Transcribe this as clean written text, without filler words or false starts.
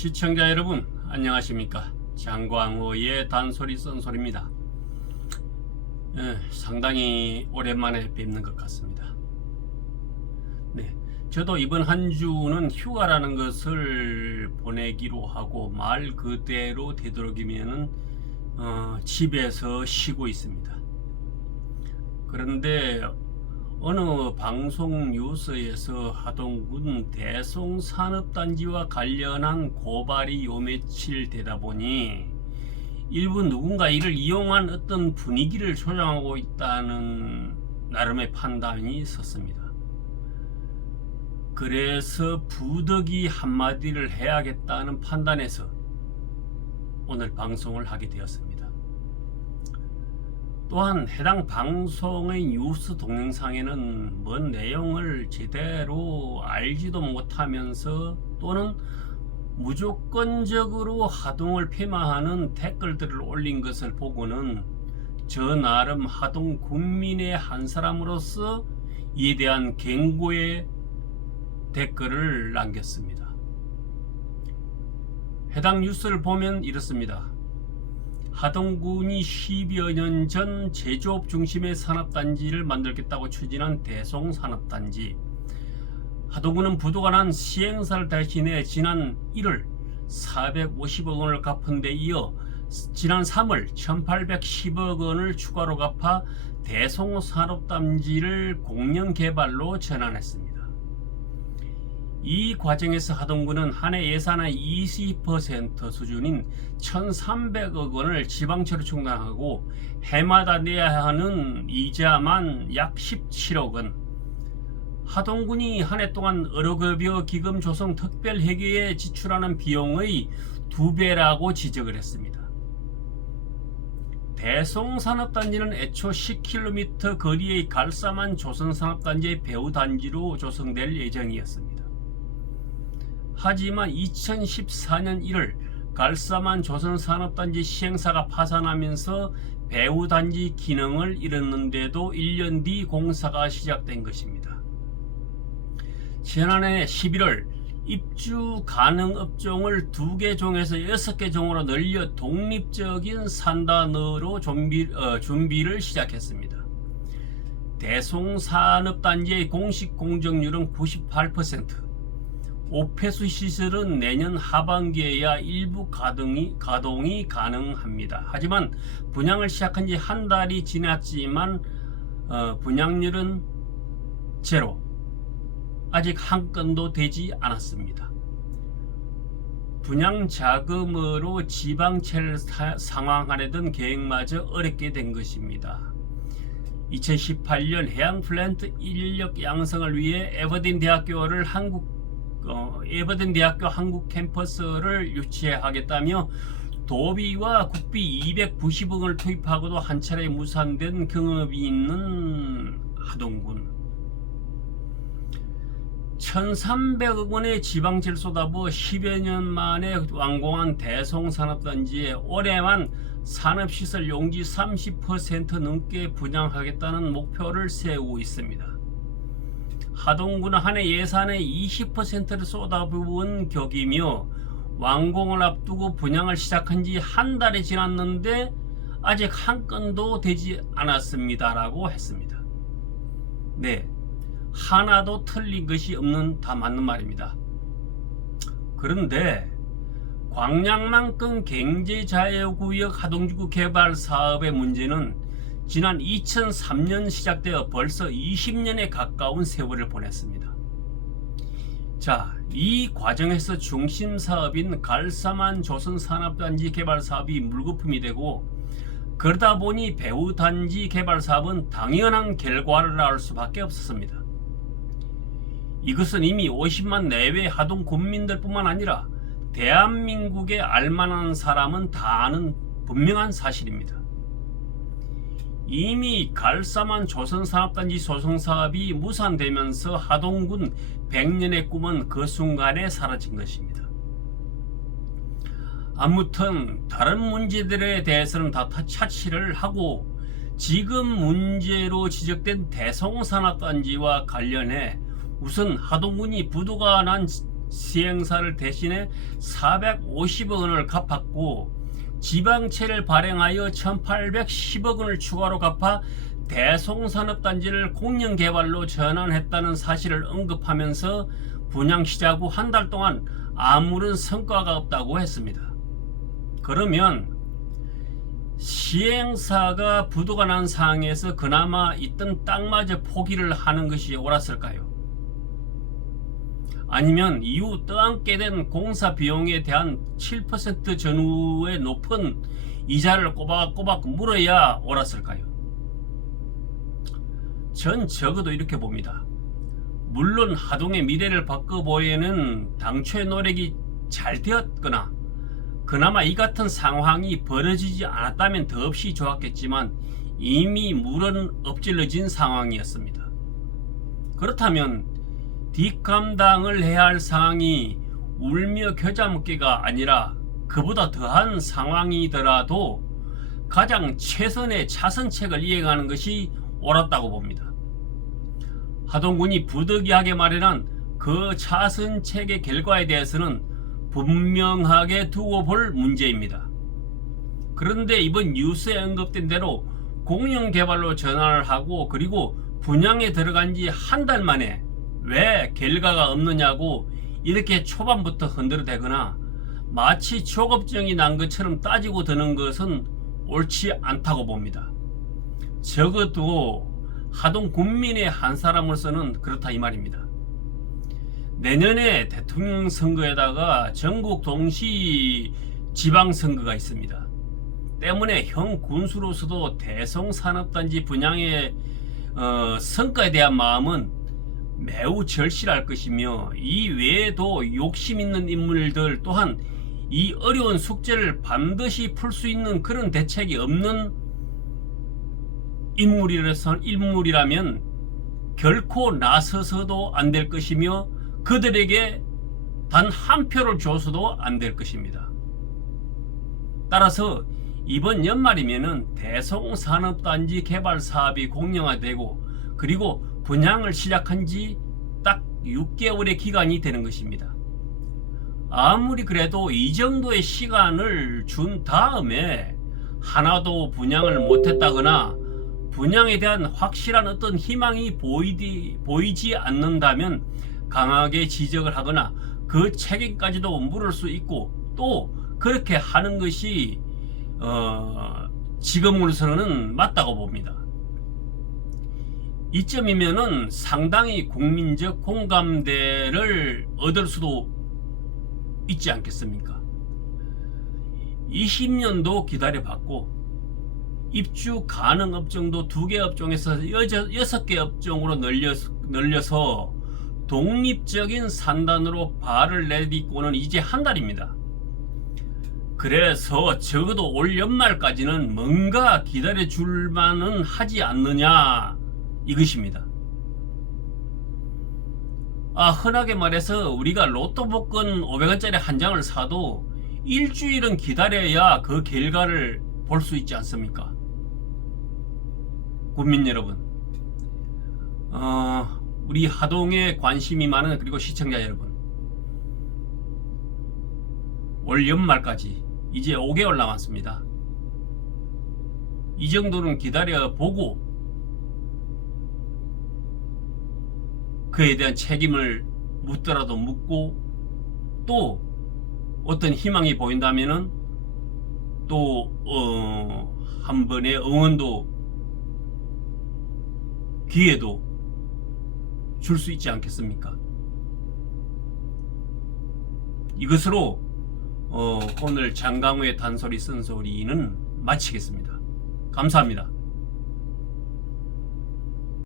시청자 여러분 안녕하십니까. 장광호의 단소리 썬소리입니다. 상당히 오랜만에 뵙는 것 같습니다. 저도 이번 한 주는 휴가라는 것을 보내기로 하고 말 그대로 되도록이면은 집에서 쉬고 있습니다. 그런데 어느 방송 뉴스에서 하동군 대송산업단지와 관련한 고발이 요 며칠 되다 보니 일부 누군가 이를 이용한 어떤 분위기를 조장하고 있다는 나름의 판단이 섰습니다. 그래서 부득이 한마디를 해야겠다는 판단에서 오늘 방송을 하게 되었습니다. 또한 해당 방송의 뉴스 동영상에는 뭔 내용을 제대로 알지도 못하면서 또는 무조건적으로 하동을 폄하하는 댓글들을 올린 것을 보고는 저 나름 하동 군민의 한 사람으로서 이에 대한 경고의 댓글을 남겼습니다. 해당 뉴스를 보면 이렇습니다. 하동군이 10여 년 전 제조업 중심의 산업단지를 만들겠다고 추진한 대송산업단지. 하동군은 부도가 난 시행사를 대신해 지난 1월 450억 원을 갚은 데 이어 지난 3월 1810억 원을 추가로 갚아 대송산업단지를 공영개발로 전환했습니다. 이 과정에서 하동군은 한 해 예산의 20% 수준인 1,300억 원을 지방채로 충당하고 해마다 내야 하는 이자만 약 17억 원. 하동군이 한 해 동안 의료급여 기금 조성 특별회계에 지출하는 비용의 2배라고 지적을 했습니다. 대송산업단지는 애초 10km 거리의 갈사만 조선산업단지의 배후단지로 조성될 예정이었습니다. 하지만 2014년 1월 갈사만 조선산업단지 시행사가 파산하면서 배후단지 기능을 잃었는데도 1년 뒤 공사가 시작된 것입니다. 지난해 11월 입주 가능 업종을 2개 종에서 6개 종으로 늘려 독립적인 산단어로 준비를 시작했습니다. 대송산업단지의 공식 공정률은 98%, 오폐수 시설은 내년 하반기에야 일부 가동이 가능합니다. 하지만 분양을 시작한 지 한 달이 지났지만 분양률은 제로, 아직 한 건도 되지 않았습니다. 분양 자금으로 지방채를 상황하려던 계획마저 어렵게 된 것입니다. 2018년 해양 플랜트 인력 양성을 위해 에버딘 대학교 한국 캠퍼스를 유치하겠다며 도비와 국비 290억 원을 투입하고도 한 차례 무산된 경험이 있는 하동군. 1,300억 원의 지방채를 쏟아부어 10여 년 만에 완공한 대송산업단지에 올해만 산업시설 용지 30% 넘게 분양하겠다는 목표를 세우고 있습니다. 하동군은 한 해 예산의 20%를 쏟아부은 격이며 완공을 앞두고 분양을 시작한 지 한 달이 지났는데 아직 한 건도 되지 않았습니다라고 했습니다. 하나도 틀린 것이 없는 다 맞는 말입니다. 그런데 광양만큼 경제자유구역 하동지구 개발 사업의 문제는 지난 2003년 시작되어 벌써 20년에 가까운 세월을 보냈습니다. 이 과정에서 중심 사업인 갈사만 조선산업단지 개발 사업이 물거품이 되고 그러다 보니 배후단지 개발 사업은 당연한 결과를 낳을 수밖에 없었습니다. 이것은 이미 50만 내외 하동 군민들뿐만 아니라 대한민국에 알만한 사람은 다 아는 분명한 사실입니다. 이미 갈사만 조선산업단지 조성사업이 무산되면서 하동군 100년의 꿈은 그 순간에 사라진 것입니다. 아무튼 다른 문제들에 대해서는 다 차치를 하고 지금 문제로 지적된 대송산업단지와 관련해 우선 하동군이 부도가 난 시행사를 대신해 450억 원을 갚았고 지방채를 발행하여 1810억 원을 추가로 갚아 대송산업단지를 공영개발로 전환했다는 사실을 언급하면서 분양 시작 후 한 달 동안 아무런 성과가 없다고 했습니다. 그러면 시행사가 부도가 난 상황에서 그나마 있던 땅마저 포기를 하는 것이 옳았을까요? 아니면 이후 떠안게 된 공사 비용에 대한 7% 전후의 높은 이자를 꼬박꼬박 물어야 옳았을까요? 전 적어도 이렇게 봅니다. 물론 하동의 미래를 바꿔보려는 당초의 노력이 잘 되었거나 그나마 이 같은 상황이 벌어지지 않았다면 더없이 좋았겠지만 이미 물은 엎질러진 상황이었습니다. 그렇다면 뒷감당을 해야 할 상황이 울며 겨자 먹기가 아니라 그보다 더한 상황이더라도 가장 최선의 차선책을 이행하는 것이 옳았다고 봅니다. 하동군이 부득이하게 마련한 그 차선책의 결과에 대해서는 분명하게 두고 볼 문제입니다. 그런데 이번 뉴스에 언급된 대로 공영개발로 전환을 하고 그리고 분양에 들어간 지 한 달 만에 왜 결과가 없느냐고 이렇게 초반부터 흔들어대거나 마치 초급증이 난 것처럼 따지고 드는 것은 옳지 않다고 봅니다. 적어도 하동 군민의 한 사람으로서는 그렇다 이 말입니다. 내년에 대통령 선거에다가 전국 동시 지방선거가 있습니다. 때문에 형 군수로서도 대성산업단지 분양의 성과에 대한 마음은 매우 절실할 것이며 이 외에도 욕심 있는 인물들 또한 이 어려운 숙제를 반드시 풀 수 있는 그런 대책이 없는 인물이라면 결코 나서서도 안 될 것이며 그들에게 단 한 표를 줘서도 안 될 것입니다. 따라서 이번 연말이면은 대성산업단지 개발 사업이 공영화되고 그리고 분양을 시작한 지 딱 6개월의 기간이 되는 것입니다. 아무리 그래도 이 정도의 시간을 준 다음에 하나도 분양을 못했다거나 분양에 대한 확실한 어떤 희망이 보이지 않는다면 강하게 지적을 하거나 그 책임까지도 물을 수 있고 또 그렇게 하는 것이 지금으로서는 맞다고 봅니다. 이쯤이면은 상당히 국민적 공감대를 얻을 수도 있지 않겠습니까? 20년도 기다려봤고 입주 가능 업종도 2개 업종에서 6개 업종으로 늘려서 독립적인 산단으로 발을 내딛고는 이제 한 달입니다. 그래서 적어도 올 연말까지는 뭔가 기다려줄 만은 하지 않느냐 이것입니다. 흔하게 말해서 우리가 로또 복권 500원짜리 한 장을 사도 일주일은 기다려야 그 결과를 볼 수 있지 않습니까? 국민 여러분, 우리 하동에 관심이 많은 그리고 시청자 여러분, 올 연말까지 이제 5개월 남았습니다. 이 정도는 기다려보고 그에 대한 책임을 묻더라도 묻고 또 어떤 희망이 보인다면은 또 한 번의 응원도 기회도 줄 수 있지 않겠습니까? 이것으로 오늘 장강우의 단소리 쓴소리는 마치겠습니다. 감사합니다.